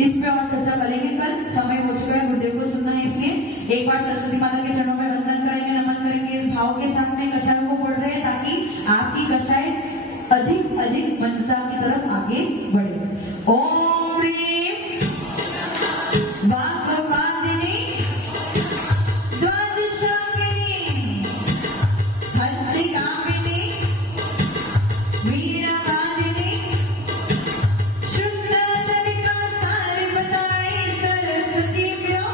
इस पे और चर्चा करेंगे कल, समय हो चुका है, गुरुदेव को सुनना है। इसलिए एक बार सरस्वती माता के चरणों में वंदन करेंगे, नमन करेंगे, इस भाव के साथ में कषायों को पढ़ रहे हैं ताकि आपकी कषाय अधिक अधिक मंत्रता की तरफ आगे बढ़े। ओम ह्रीं वाग्वादिनी द्वादशांगिनी हंसिकामिनी वीणावादिनी शुक्लातरिका सारिवताय सरस्वतीभ्यो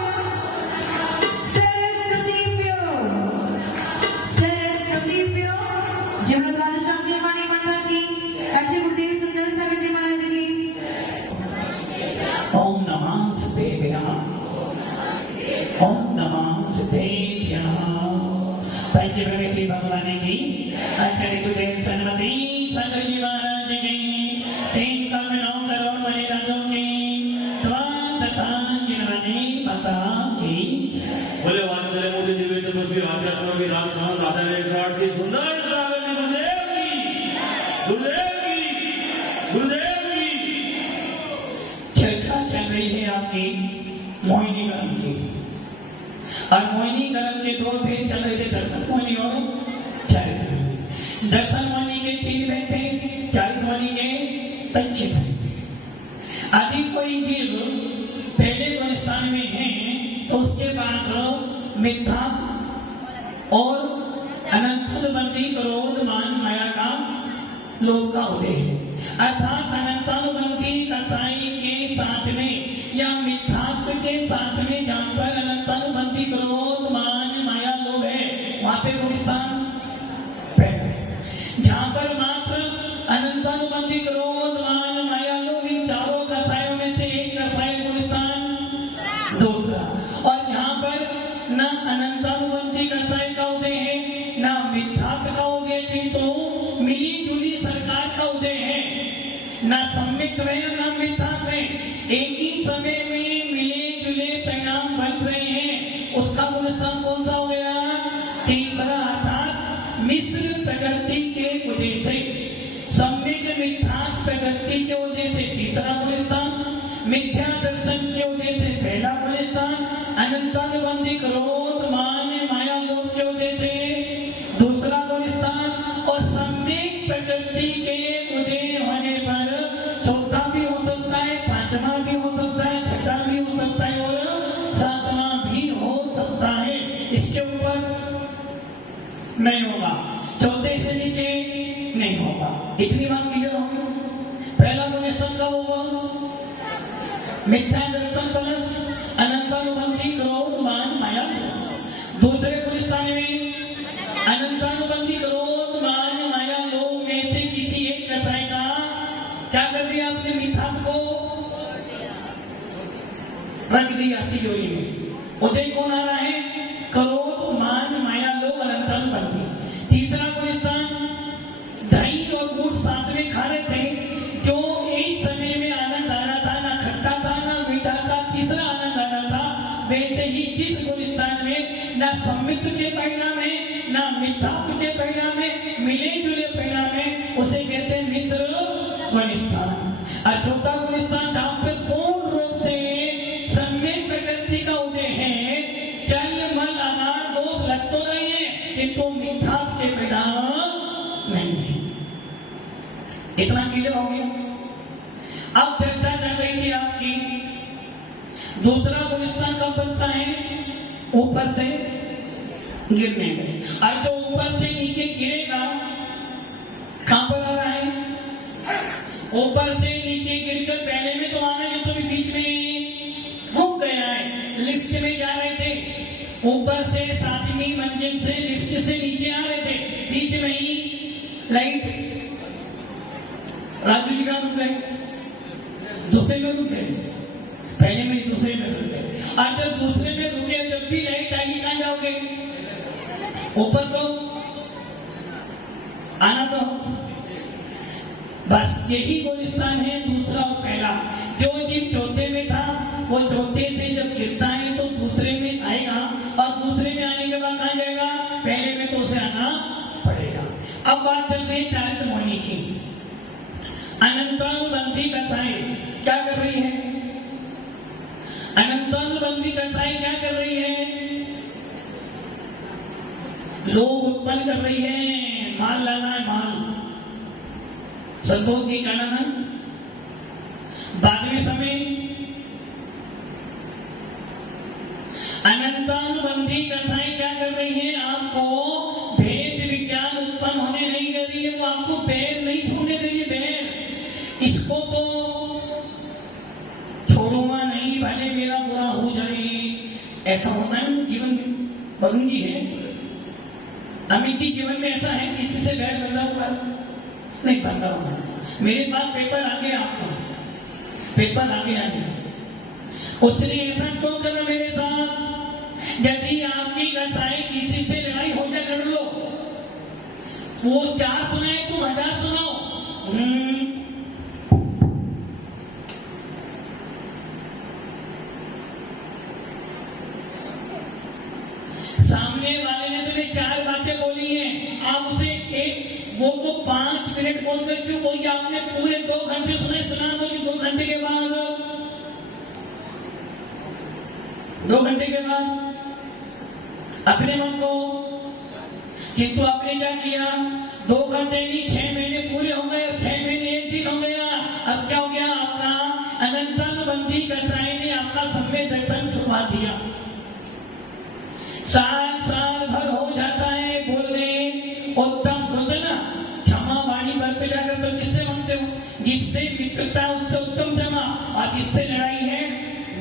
सरस्वतीभ्यो सरस्वतीभ्यो। जय बोलो द्वादशांगिनी वाणी माता की। ऐसे गुरुदेव सुंदर सागर जी महाराज की। ओम नमः सिद्धेभ्यः। ओम नमः सिद्धेभ्यः। पंच प्रवेशी भगवान की आचार्य गुरुदेव सन्मति शंकर जी महाराज की 3 करोड़ मणि राजों की द्वादशांगिनी माता की। बोले वात्सल्य मूर्ति दिव्य तपस्वी आध्यात्म की राम समर्थ आचार्य 108 से सुंदर सागर जी गुरुदेव की, गुरुदेव की, गुरुदेव की। चर्चा चल रही है आपकी मोहिनी कर्म की, और मोहिनी कर्म के 2 भेद चल रहे थे, दर्शन मोहिनी और चारित्र मोहिनी। दर्शन मोहिनी के 3 भेद थे, चारित्र मोहिनी के 25 भेद थे। यदि कोई जीव पहले को स्थान में है तो उसके पास मिथ्या और अनंतानुबंधी क्रोध मान माया का लोभ का उदय है। अर्थात अनंतानुबंधी कसाई के साथ में या मिथ्यात्व के साथ में जहां पर अनंतानुबंधी क्रोध मान माया लोभ है वहां पे कोई स्थान पैदा है। जहां पर मात्र अनंतानुबंधी क्रोध मान माया लोभ इन चारों कसायों में से एक कसाय को स्थान दूसरा, और जहां पर न अनंतानुबंधी कसाय का उदय है न मिथ्यात्व का उदय है, तो मिली जुली सरकार का उदय है, न सम्मित में न मिथ्यात्व में एक ही समय में मिले जुले परिणाम बन रहे हैं। उसका पुरस्कार कौन सा हो गया? तीसरा, अर्थात मिश्र प्रकृति के उदय से, सम्मित मिथ्यात्व प्रकृति के उदय से तीसरा पुरस्कार, मिथ्या दर्शन के उदय से पहला पुरस्कार, अनंतानुबंधी क्रोध मान माया लोभ के उदय से दूसरा पुरस्कार, और सम्यक प्रकृति के उदय होने पर चौथा भी हो सकता है, पांचवा भी हो सकता है, छठा भी हो सकता है और सातवां भी हो सकता है। इसके ऊपर नहीं होगा, चौथे से नीचे नहीं होगा। इतनी बात क्लियर होगी। पहला पुरस्कार का होगा मिथ्या दर्शन प्लस अनंतानुबंधी क्रोध मान माया। दूसरे पुरस्कार में अनंतानुबंधी क्रोध मान माया लोभ में से किसी एक कसाय का क्या कर दिया आपने? मिथ्यात्व को रख दिया तिजोरी में। उदय कौन आ रहा है? क्रोध मान माया लोभ अनंतानुबंधी। तीसरा पुरस्कार, दही और गुड़ साथ में खा रहे थे, जो एक समय में आनंद आ रहा था, ना खट्टा था ना मीठा था, तीसरा आनंद आ रहा था। वैसे ही जिस पुरस्कार में ना सम्मित के परिणाम है ना मिथ्यात्व के परिणाम है, मिले जुले परिणाम है, उसे कहते हैं मिस्र गुलिस्तान। और चौथा गुलिस्तान जहां पे पूर्ण रूप से सम्यक प्रकृति का उदय है, चल मल अनार दोष लग तो रही है किंतु मिथ्यात्व के परिणाम नहीं है। इतना क्लियर हो गया। अब चर्चा चल रही थी आपकी दूसरा गुलिस्तान कब बनता है? ऊपर से गिरने में। अब जो ऊपर से नीचे गिरेगा कहां पर आ रहा है? ऊपर से नीचे गिरकर पहले में तो आना जो तो बीच में रुक गया है। लिफ्ट में जा रहे थे, ऊपर से 7वीं मंजिल से लिफ्ट से नीचे आ रहे थे, बीच में ही लाइट राजू जी का रुक गए, दूसरे में रुक गए, पहले में दूसरे में रुक गए। और जब दूसरे में रुके जब भी लाइट आएगी कहां जाओगे? ऊपर तो आना तो। बस यही गुलिस्तान है दूसरा और पहला। जो जिन चौथे में था वो चौथे से जब गिरता है तो दूसरे में आएगा, और दूसरे में आने के बाद कहां जाएगा? पहले में तो उसे आना पड़ेगा। अब बात चल रही है चारित्र मोहिनी की। अनंतानुबंधी कथाएं क्या कर रही है? अनंतानुबंधी कथाएं क्या कर रही है? लोग उत्पन्न कर रही है, माल लाना है, माल संतोष जी का लाना है। बाद में समय अनंतानुबंधी कथाएं क्या कर रही है? आपको भेद विज्ञान उत्पन्न होने नहीं दे रही है, वो आपको बैर नहीं छूने दे रही है। बैर इसको तो छोड़ूंगा नहीं, भले मेरा बुरा हो जाए, ऐसा होता है जीवन में। वरुण जी है, अमित जी जीवन में ऐसा है किसी से बैर बंधा हुआ नहीं? बंधा हुआ। मेरे पास पेपर आ गया, आपका पेपर आ गया, उसने ऐसा क्यों करा मेरे साथ? यदि आपकी कथाएं किसी से लड़ाई हो जाए कर लो, वो 4 सुनाए तुम 1000 सुनाओ। सामने वाले ने तुम्हें 4 बातें बोली हैं, आप उसे एक वो 5 मिनट बोलकर क्यों बोलिए? आपने पूरे 2 घंटे सुना दो कि 2 घंटे के बाद 2 घंटे के बाद अपने मन को, किंतु आपने क्या किया? 2 घंटे नहीं 6 महीने पूरे हो गए, 6 महीने 1 दिन हो गया। अब क्या हो गया? आपका अनंतानुबंधी कथाएं ने आपका सम्यक दर्शन छुपा दिया। 7 साल भर हो जाता है बोलने, उत्तम बोलना क्षमा वाणी पर पे जाकर तो जिससे मानते हो, जिससे मित्रता उससे उत्तम क्षमा, और जिससे लड़ाई है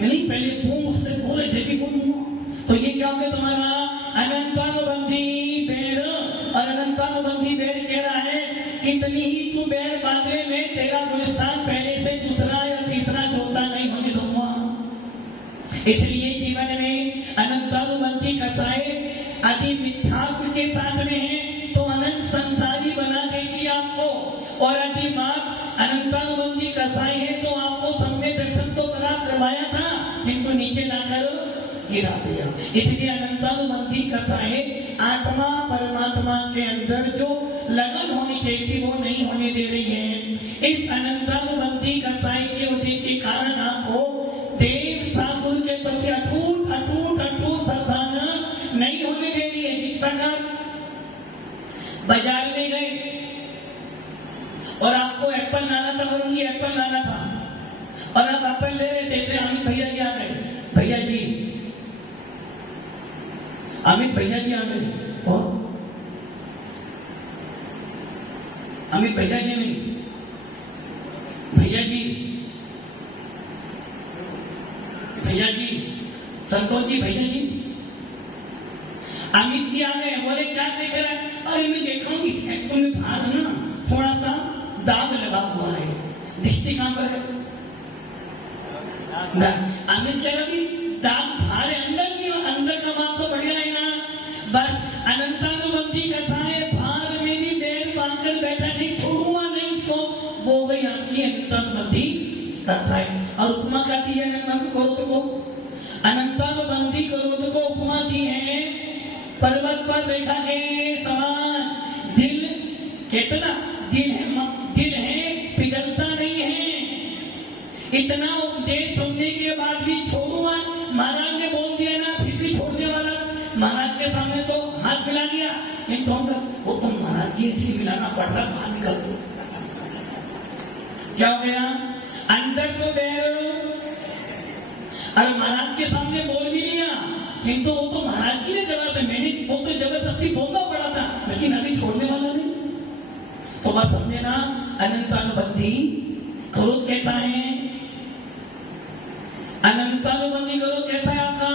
नहीं पहले मुंह से बोले थे भी बोलूंगा। तो ये क्या हो गया तुम्हारा? अनंतानुबंधी बैर। और अनंतानुबंधी बैर कह रहा है कितनी ही तू बैर बांधने में तेरा गुलिस्तान पहले से दूसरा या तीसरा चौथा नहीं होने दूंगा। इसलिए जीवन में अनंतानुबंधी कथाएं यदि मिथ्यात्व के साथ में है तो अनंत संसारी बना देगी आपको, और यदि मात अनंतानुबंधी कथाएं है तो आपको सम्यक दर्शन तो प्राप्त करवाया था किंतु नीचे लाकर गिरा दिया। इसलिए अनंतानुबंधी कथाएं आत्मा परमात्मा के अंदर जो लगन होनी चाहिए थी वो नहीं होने दे रही है। इस अनंतानुबंधी कथाएं के उदय के कारण आपको देव ठाकुर के प्रति अटूट अटूट अटूट श्रद्धा नहीं होने दे रही है। जिस प्रकार बाजार में गए और आपको एप्पल लाना था, और ये एप्पल लाना था, और आप एप्पल ले रहे थे, अमित भैया जी आ गए, भैया जी अमित भैया जी आ गए, और अमित भैया जी नहीं, भैया जी, भैया जी, संतोष जी, भैया जी, अमित जी आ गए। बोले क्या देख रहा है? अरे मैं देखा हूं इस एप्पल में बाहर ना थोड़ा सा दाग लगा हुआ है, दृष्टि कहां पर है? अमित कह रहा कि दाग बाहर है, अंदर की, अंदर का माप तो बढ़िया है ना। बस अनंतानुबंधी कथाएं बाहर में भी बैर बांधकर बैठा, नहीं छोड़ूंगा नहीं इसको, वो गई आपकी अनंतानुबंधी कथाएं। और उपमा कहती है क्रोध को, अनंतानुबंधी क्रोध को उपमा दी है पर्वत पर रेखा के समान। दिल कितना दिल है इतना उपदेश सुनने के बाद भी छोड़ूंगा, महाराज ने बोल दिया ना, फिर भी छोड़ने वाला। महाराज के सामने तो हाथ मिला लिया, किंतु वो तो महाराज जी से मिलाना पड़ रहा, बाहर निकल दो। क्या हो गया? अंदर तो गए और महाराज के सामने बोल भी लिया, किंतु वो तो महाराज जी ने जवाब है, मैंने वो तो जबरदस्ती बोलना पड़ा था, लेकिन अभी छोड़ने वाला नहीं। तो बस समझे ना, अनंतानुबंधी करो कहता है, अनंतानुबंधी करो कहता है आपका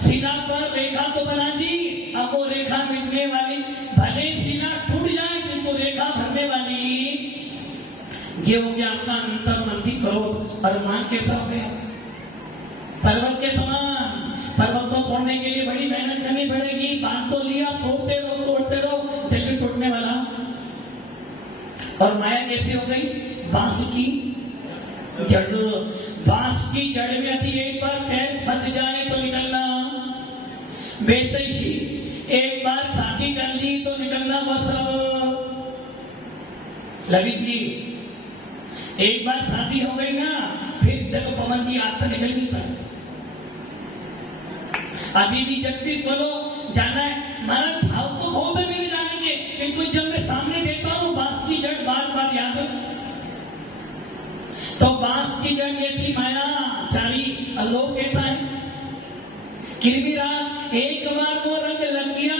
शिला पर रेखा तो बना दी, अब वो रेखा मिटने वाली, भले शिला टूट जाए किंतु रेखा भरने वाली, ये हो गया आपका अनंतानुबंधी करो। और मान कैसा हो गया? पर्वत के समान। पर्वत को तोड़ने के लिए बड़ी मेहनत करनी पड़ेगी, बांध तो लिया, तोड़ते रहो जल्दी टूटने वाला। और माया कैसी हो गई? बांस की जड़। बांस की जड़ में यदि एक बार पैर फंस जाए तो निकलना, वैसे ही एक बार शादी कर ली तो निकलना बस। ललित जी, एक बार शादी हो गई ना, फिर देखो पवन जी आज तक निकल नहीं पाए। अभी भी जब भी बोलो जाना है, महाराज भाव तो बहुत है मेरे जाने के, किंतु जब मैं सामने देखता हूँ बांस की जड़ बार बार याद है। तो बांस की जड़ जैसी माया चारी अल्लोक कैसा है? किरमिराज एक बार वो रंग लग गया,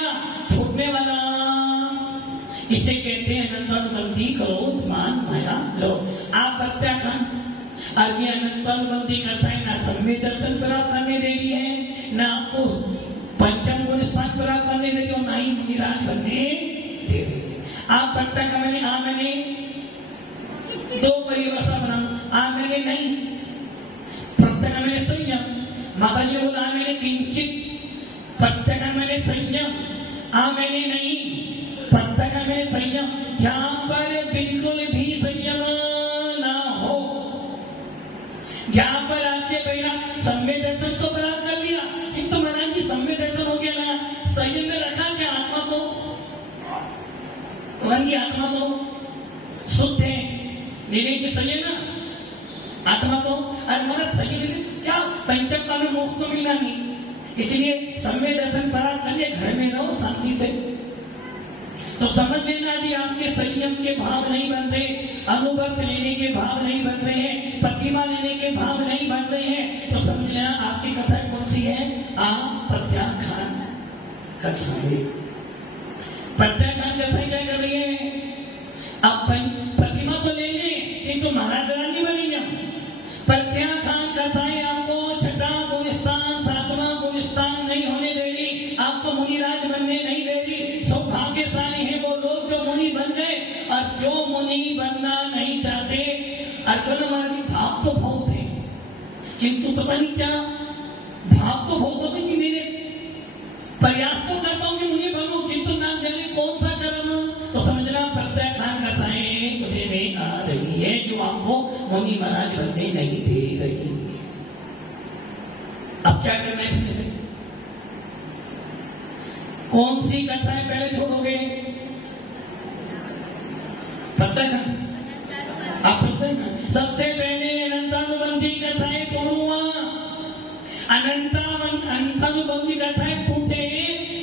छूटने वाला। इसे कहते हैं अनंतानुबंधी क्रोध मान माया लो। आप प्रत्याख्यान आगे अनंतानुबंधी करता है, ना सम्य दर्शन प्राप्त करने दे रही है, ना आपको पंचम गुण स्थान प्राप्त करने दे रही हो, ना ही मुनिराज बनने दे रही है। आप प्रत्याख्यान मैंने हाँ मैंने दो परिभाषा बना, आ मैंने नहीं, प्रत्याख्यान मैंने संयम, माता जी बोला आ मैंने किंचित, प्रत्याख्यान मैंने संयम, आ मैंने नहीं, प्रत्याख्यान मैंने संयम। जहां पर बिल्कुल भी संयम ना हो, जहां पर आपके पहला सम्य दर्शन तो बराबर कर लिया, किंतु महाराज जी सम्य दर्शन हो गया ना, संयम में रखा क्या आत्मा को? वही आत्मा को शुद्ध है, निर्णय की सही है ना आत्मा को। और महाराज सही क्या पंचम का में मोक्ष तो मिलना नहीं, इसलिए सम्य दर्शन पड़ा कर लिए, घर में रहो शांति से। तो समझ लेना जी, आपके संयम के भाव नहीं बन रहे, अनुभव लेने के भाव नहीं बन रहे हैं, प्रतिमा लेने के भाव नहीं बन रहे हैं, तो समझ लेना आपकी कथा कौन सी है? आप प्रत्याख्यान कसाई। प्रत्याख्यान कसाई क्या कर रही है? अब प्रतिमा तो ले ले, किंतु महाराज रानी बनेंगे। प्रत्याख्यान कसाई आपको छठा गुण स्थान सातवां गुण स्थान नहीं होने दे रही, आपको मुनिराज बनने नहीं दे रही। सौभाग्यशाली है वो लोग जो मुनि बन गए, और जो मुनि बनना नहीं चाहते, अकल हमारी भाव तो बहुत है, किंतु पता नहीं क्या भाव तो बहुत होते कि मेरे प्रयास तो करता हूँ कि मुनि बनूं, किंतु ना जाने कौन सा कर्म। तो समझना प्रत्याख्यान कसाई मुझे में आ रही है, जो आपको मुनि महाराज बनने नहीं दे रही। अब क्या करना है इसमें से? कौन सी कथाएं पहले छोड़ोगे? प्रत्याख्यान। आप प्रत्याख्यान सबसे पहले अनंतानुबंधी कथाएं तोड़ूंगा। अनंतानुबंधी कथाएं टूटे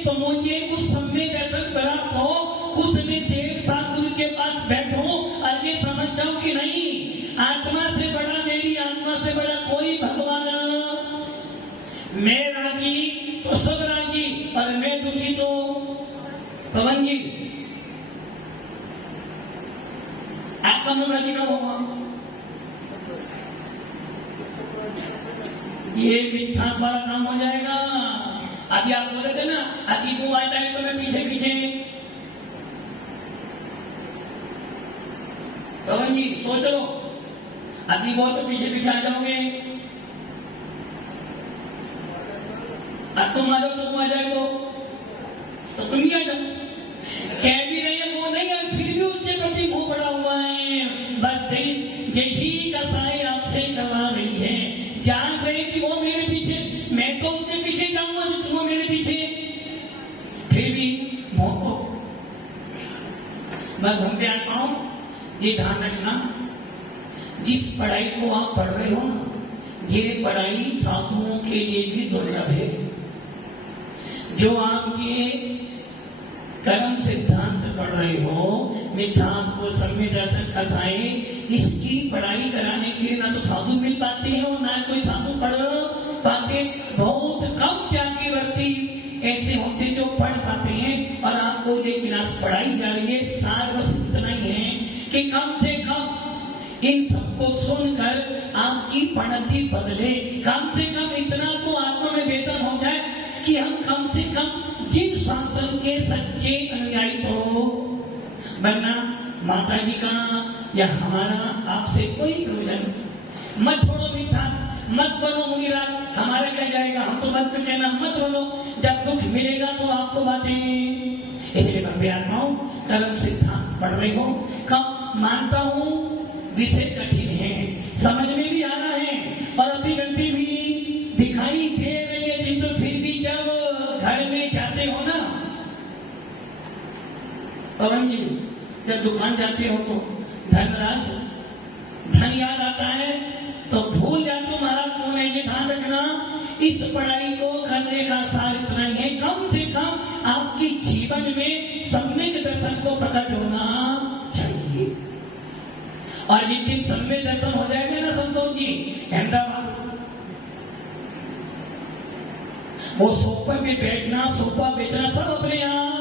तो मुझे कुछ सम्य दर्शन प्राप्त हो, कुछ में देवता गुरु के पास बैठो और ये समझ जाओ कि नहीं, आत्मा से बड़ा, मेरी आत्मा से बड़ा कोई भगवान। मैं राजी तो सब राजी, और मैं दुखी तो पवन जी। आपका मन राजी कब होगा? ये मिठा बड़ा काम हो जाएगा। अभी आप बोले थे ना, अभी वो आ जाए तो मैं पीछे पीछे। पवन जी सोच लो, अभी वो तो पीछे पीछे आ जाओगे। अब तुम आ जाओ तो तुम आ जाए तो तुम ही आ जाओ। कह भी रहे हैं वो नहीं है, फिर भी उसके प्रति मुंह बड़ा हुआ है। बस यही कसाई आपसे करवा रही है, जान रहे कि वो मेरे पीछे, मैं तो उसके पीछे जाऊंगा तो वो मेरे पीछे, फिर भी मुंह को बस हम प्यार पाओ। ये ध्यान रखना, जिस पढ़ाई को आप पढ़ रहे हो ना, ये पढ़ाई साधुओं के लिए भी दुर्लभ है। जो आप ये कर्म सिद्धांत पढ़ रहे हो, मिथ्यात्व को सम्यक दर्शन कसाए, इसकी पढ़ाई कराने के लिए ना तो साधु मिल पाते हैं और ना कोई साधु पढ़ पाते। बहुत कम त्यागी व्यक्ति ऐसे होते जो पढ़ पाते हैं। और आपको ये क्लास पढ़ाई जा रही है, सार बस इतना ही है कि कम से कम इन सबको सुनकर आपकी पढ़ती बदले। कम से कम इतना तो आत्मा में वेदन हो जाए कि हम कम से कम जिन शासन के सच्चे अनुयायी तो बनना। माता जी का या हमारा आपसे कोई प्रयोजन मत छोड़ो, मिठा मत बोलो मुनिराज, हमारा क्या जाएगा, हम तो मत कहना मत बोलो। जब दुख मिलेगा तो आपको बातें। इसलिए भव्य आत्माओं, कर्म सिद्धांत पढ़ रहे हो, कम मानता हूं विषय कठिन है, समझ में भी आना है और अपनी गलती भी दिखाई दे रही है। किंतु फिर भी जब घर में जाते हो ना पवन जी, जब दुकान जाते हो तो धन याद आता है तो भूल जाते हो महाराज कौन है। ये ध्यान रखना, इस पढ़ाई को करने का सार इतना ही है, कम से कम आपकी जीवन में सम्यक दर्शन को प्रकट होना चाहिए। और जिस दिन सम्यक दर्शन हो जाएगा ना संतोष जी, अहमदाबाद वो सोफे पे बैठना, सोफा बेचना सब अपने आप।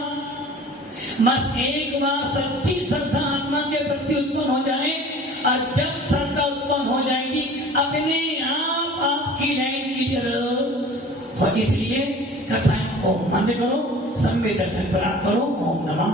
बस एक बार सच्ची श्रद्धा आत्मा के प्रति उत्पन्न हो जाए, और जब श्रद्धा उत्पन्न हो जाएगी अपने आप आपकी लाइन क्लियर हो। इसलिए कसायों को बंद करो, सम्यक दर्शन प्राप्त करो। ओम नमः।